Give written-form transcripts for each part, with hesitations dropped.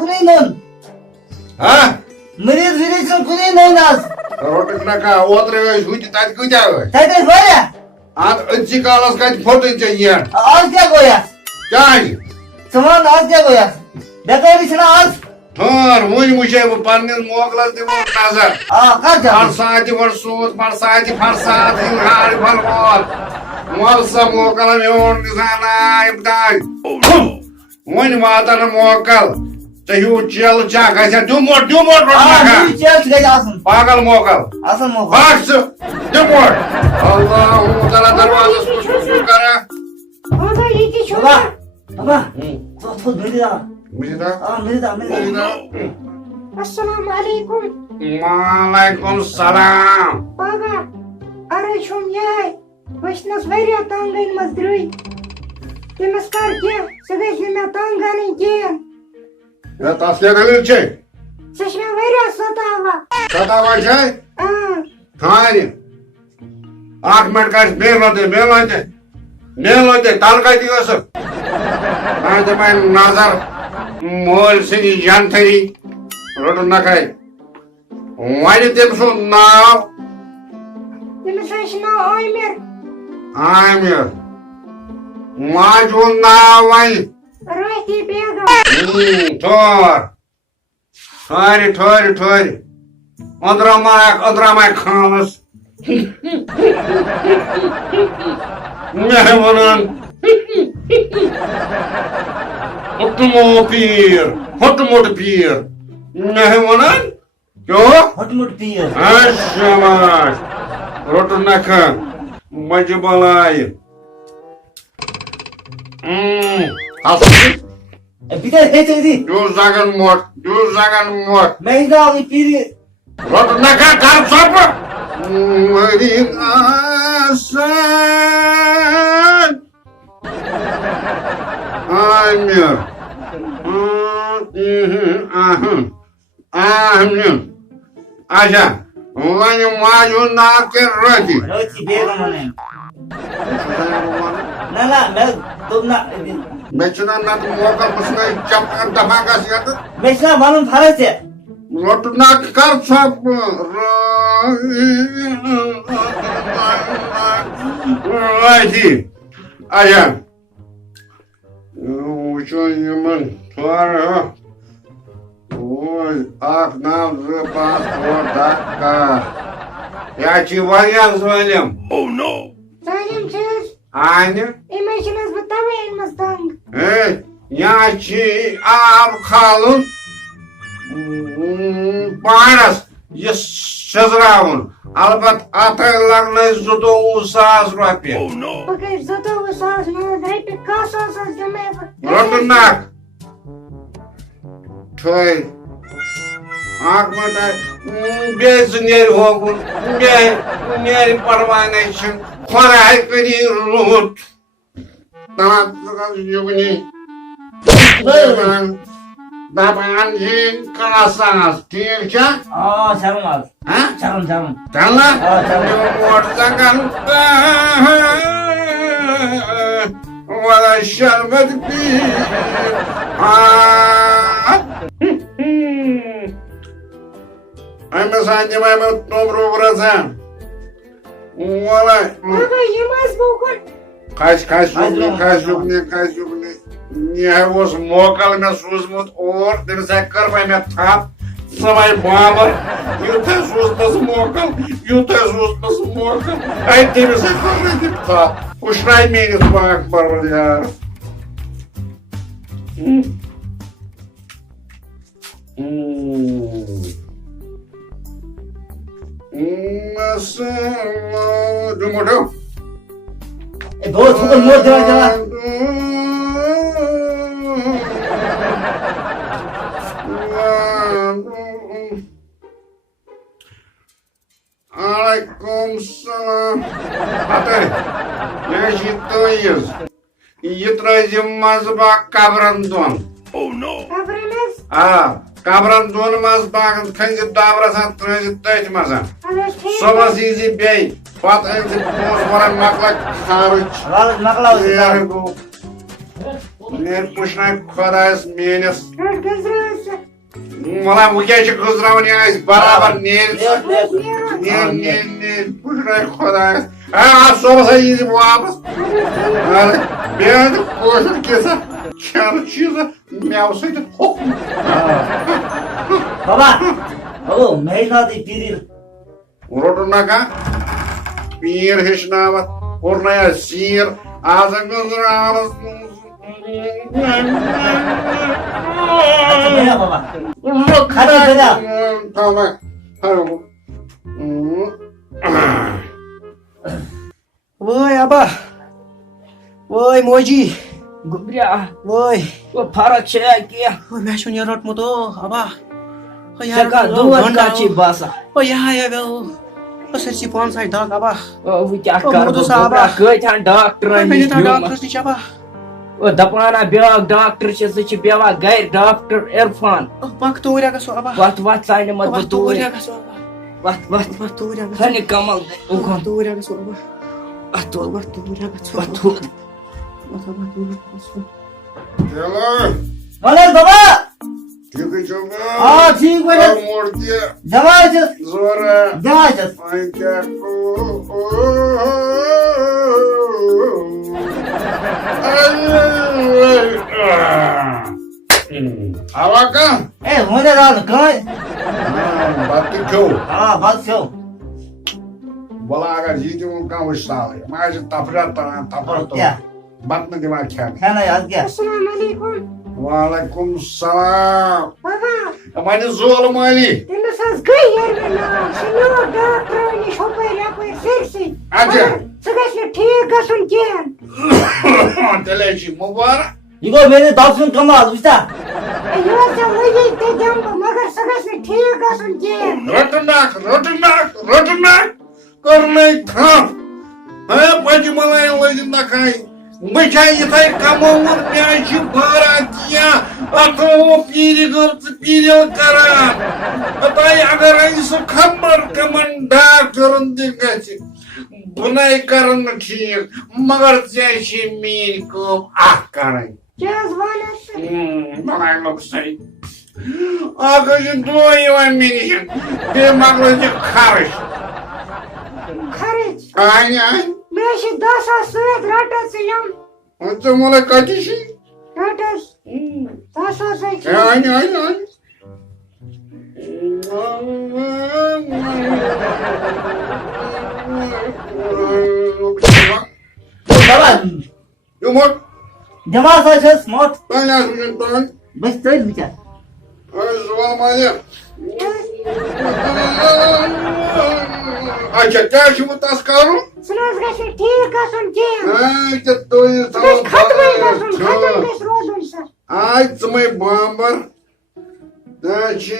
कुनै नोन मरीज विरीज छन् कुनै नोन आज रोटक नका ओत्रे हुति तत कूत्या तैते गया आत अज्जी कालस कत फोटो चाहिए आज क्या गया क्या सामान आज क्या गया बेकारी छना आज थोर वुन मुझे पन्निस मोकलस दिमो नजर कर जा फरसात वर्सूत फरसात फरसात हार फलमोत मौसम मोकल मेन निशाना इब्दाई वन वातन मोकल तहु चल चा गया दुमोट दुमोट रोटका चल गया आसन पागल मोकल आसन मोकल बाक्स दुमोट अल्लाह ताला दरवाजा सुसु करा बाबा ये की बाबा छोड़ा बाबा तो मेरी दा मुझे दा मेरी दा अस्सलाम वालेकुम वालेकुम सलाम बाबा अरे शुम ये वशनस वरिया तंगन मजद्रुई तमस कर के सगेश में तंगन के या तास्या गलिल छे सशना वरिया सतावा सतावा छे थाने आठ मिनट का मेलोते ताल का दिवस आज मैं नजर मोल से जानथरी रोट न खाए वाली तेम सो नाव तमस सशना आमिर माजू नाव वाली रोती बेगम ठोरी अंदरा माय खानस मैं वनन हटमोट पीर मैं वनन क्यों हटमुट पिए शाबाश रोट नख मज बलाय बिता हे चली दूर जागन मोट मैं इधर आवी पीरी रोट नख कर सब मरी आसन आमिर आमिर अच्छा वन माजू ना के रोटी रोटी बेगम ने ना मैं तुम ना मैं चुना ना तो मौका मुझे जब दफा का सियात मैं ना मालूम फरज है रोट ना कर सब रोटी अच्छा वो यमन थोड़ा आख नाम ज पांच फोर का या ची वारिया ज़ालिम जालिम चीज आने इमेजिनस बतावे इन मस्तंग या ची आब खालुन पानस ये सजरावन अलबत आता लगने $2,000 बगैर जतो वसास में नहीं पे कासास जमे रोटनाक ठोय आंख मता बेज नेर होगुन नेर परवाने छन खराय करी रोट तना जुगनी दापान जी कलासास ठीक छा शर्म आज हां शर्म तला मोट जगन वाला शरबत P I'm saying I'm no progress. Wala. बाबा ये मस Bokan Kaç jugni. Ne was mokal me suzmut or der zakar by me tap. Samay baba. You tell was mokal. I did a zakar tap. Ушрай меня бак барвалия. Думаю, बहुत super मोर जरा Waalaikumsalam. Ate, я считаю, и тразим мазбак кабрандон. Кабринес Кабрандон мазбак, канзи даврасан тразит тать маза. Собас изи бей, пат энзи помос варан маклак харыч. वाला नकला Нер пушнай кхадайс менес. Разгазрался मला मुख्याची गुजरावणी आहे बराबर nail net nail पुष्णाय खोदाय आज सोबत येईल वापस अरे बेद कोशर केसा चार चीज म्याव सहित हो बाबा हो मेहनत पिरील रटू नका पीर हेशनावत पूर्ण सीर आज बाबा खाली बेदा वय आबा वय मोजी गुबरिया वय वो फरक छे कि वय मैं ये रोट मतो आबा जका दुवन का ची बासा ओ या गो ओ सरसी पान साइड दाग आबा वो क्या ओ, कर मोदो दो साहब, गुबरिया कय डॉक्टर मैंने था डॉक्टर से आबा वो दपाना ब्याक डॉक्टर छे सच बेवा गैर डॉक्टर इरफान ओ पक तो रे गसो आबा वत वत साइन मत वत तो बतू रे गसो आबा वत वत तो रे गसो खने कमल उगम तो रे गसो आबा अतो वत तो रे गसो बतू वत तो रे गसो अरे बाबा ठीक है चोगा हाँ ठीक है मोड़ दिया जबरदस्त जोरा जबरदस्त आई क्या आवा का ए मुझे दाल कौन बात क्यों हाँ बात क्यों बोला अगर जीते वो का विशाल है मैं जो तफरा तफर तो क्या बात में दिमाग क्या खाना याद क्या अस्सलाम वालेकुम वालेकुम सलाम बाबा मैंने जोल माली तमिस हज गई यार मे नाम सनो डॉक्टर निश होपर यपर सरसी अच्छा। सह गस ठीक गसन केन चले जी मुबारक इको मेरे दर्शन कमाल बुझता यो से लगी ते जम मगर सह गस ठीक गसन केन रटनाक करने था है पज मलाई लगी ना खाई बचाई इथे कमोन प्याची भरा दिया अतो पीरी गर्त पीरी करा अताई अगर ऐसो खबर कमंडा करून दिगाची बुनाई करन ठीक मगर जैसी मीन को आ कराई जज वानस बनाई लोग सही आगे जो दो ये मीन बे मगर जो खारिश खरच आई मे श 10 सत रटस यम तो मला काटीशी रटस 10 सत आई बाबा You want? जमा सा स्मार्ट Ben lazım ben. बस चल बिचार Звонок. А क्या чему таскару? सनस गस ठीक गसन केन А, это то и गस खत्म गसन खत्म गस रोजन सर Ай, это мой бамбар. Дачи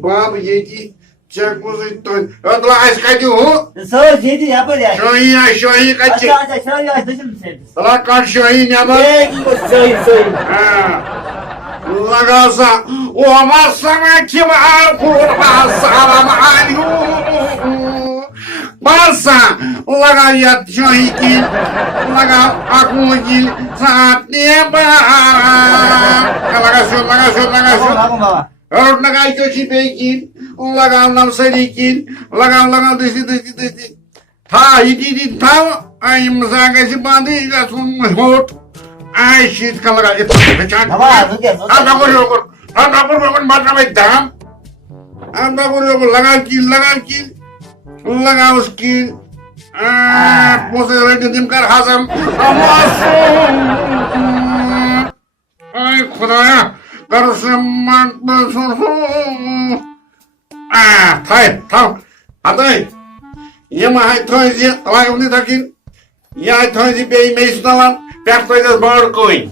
баб еди. Чакузы то. Это айскадю. सर जेदी यहाँ पर है Шои अच्छा качи. अच्छा सर यार दर्शन से Лакар шои няма. एक ही बस सही सही Лагаса. О, масса кима салам алейкум. Масса лагаят шоики. Лага акуги saat неба. Лагасу. बाबा और लगाई तो छिपेकिन लगाम नाम सरीकिन लगाम दसी था इदी था आई मजाक ऐसी बांधी का सुन होट आई शीत का लगा इतना पहचान बाबा रुकिए हम ना कर मारना में दाम हम ना कर लगा की लगा उसकी पोसे रेड दिन कर हजम आई खुदाया कर से मन था आता ये माय थाय जे लाग उनी थाकिन या थाय जे बे मेसनालान पेट्रोइदस बर्ड कोइन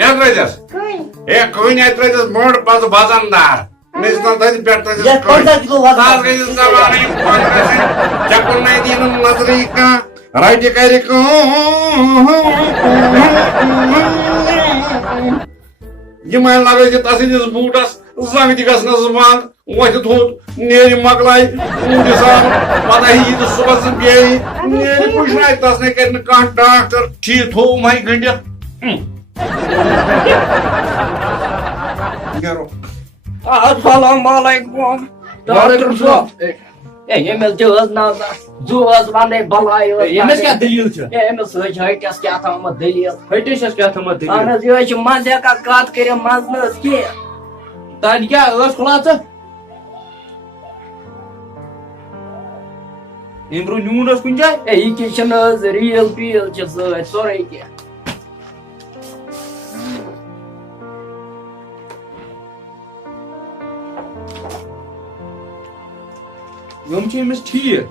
यात्रइदस कोई ए कोइन यात्रइदस बर्ड पास बाजानदार मेसनाल थाय पेट्रोइदस ये कौन सा किलो वाला साल के जमाने कांग्रेस जकुन नहीं दिन नजरी का राइट करे को ये मैं लगे जे तसिस Bootes zangi di gasna zaman wajh thot neri maglai undisan pata hi to subas biei neri pushnai tasne ken kan doctor thi tho mai gandia kero. Assalamualaikum. Doctor Sof. Yemis jihaz nazar. Zuhaz vane balay. Yemis kya dalil cha? Yemis haitas kya thamma dalil. Haitis kya thamma dalil? Anas yo ish mazya ka kat kere maznas ki. Tani kya ıs khulaca? Emro nyunas kunjay? İki şınız real peel çısı sonra iki. Yom ki emis ఠીક.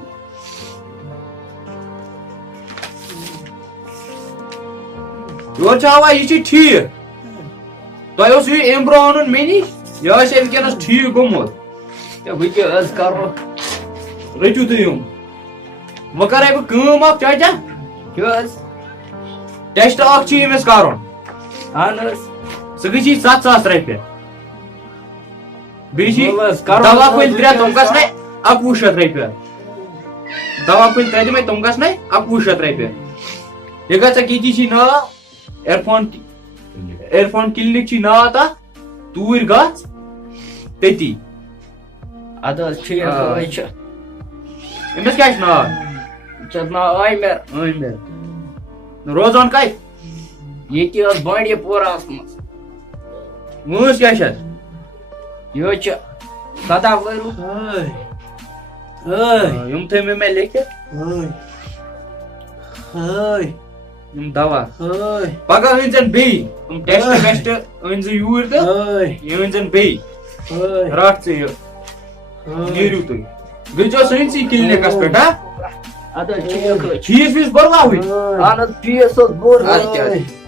Yo çava içi ઠીક. Tۄہہِ اوسوٕ یہِ اِمبرو اَنُن مےٚ نِش یہِ آسہِ ہے وٕنکٮ۪نس ٹھیٖک گوٚمُت Ya bu ki az karo. رٔٹِو تُہۍ یِم وۄنۍ کَرے بہٕ کٲم اکھ چاچا Göz. ٹیسٹ اکھ چھُ أمِس کَرُن Anas. سُہ گژھی 7,000 رۄپیہِ بیٚیہِ وَلہٕ حظ چھِ کَرُن دوا حظ پھٔلۍ چھُ 3 تِم گژھنَے 2,100 رۄپیہِ دوا پھٔلۍ 3 دِمے تِم گژھنَے 2,100 رۄپیہِ یہِ گژھِ کیٛاہ چھِ ناو عرفان کِلنِک چھُے ناو تَتھ توٗرۍ گژھ تٔتی Adas şey ayçı. أمِس کیٛاہ چھُ ناو Çatma Aymer. عامر روزان کَتہِ Yeti az bandi pora asmaz. وٲنٛس کیٛاہ چھَس Yoçu. Sada varu. یِم تھٲے مےٚ لیکھِتھ یِم دوا پگاہ أنۍزٮ۪ن بیٚیہِ یِم ٹٮ۪سٹ وٮ۪سٹ أنۍزِ یوٗرۍ تہٕ یہِ أنۍزٮ۪ن بیٚیہِ رٹھ ژٕ یہِ نیٖرِو تُہۍ گٔژھۍزیو سٲنۍسٕے کِلنِکَس پٮ۪ٹھ ہا Adas şey yok. فیٖس ویٖس بٔروا وٕنۍ Anas piyasız bor. اَدٕ کیٛاہ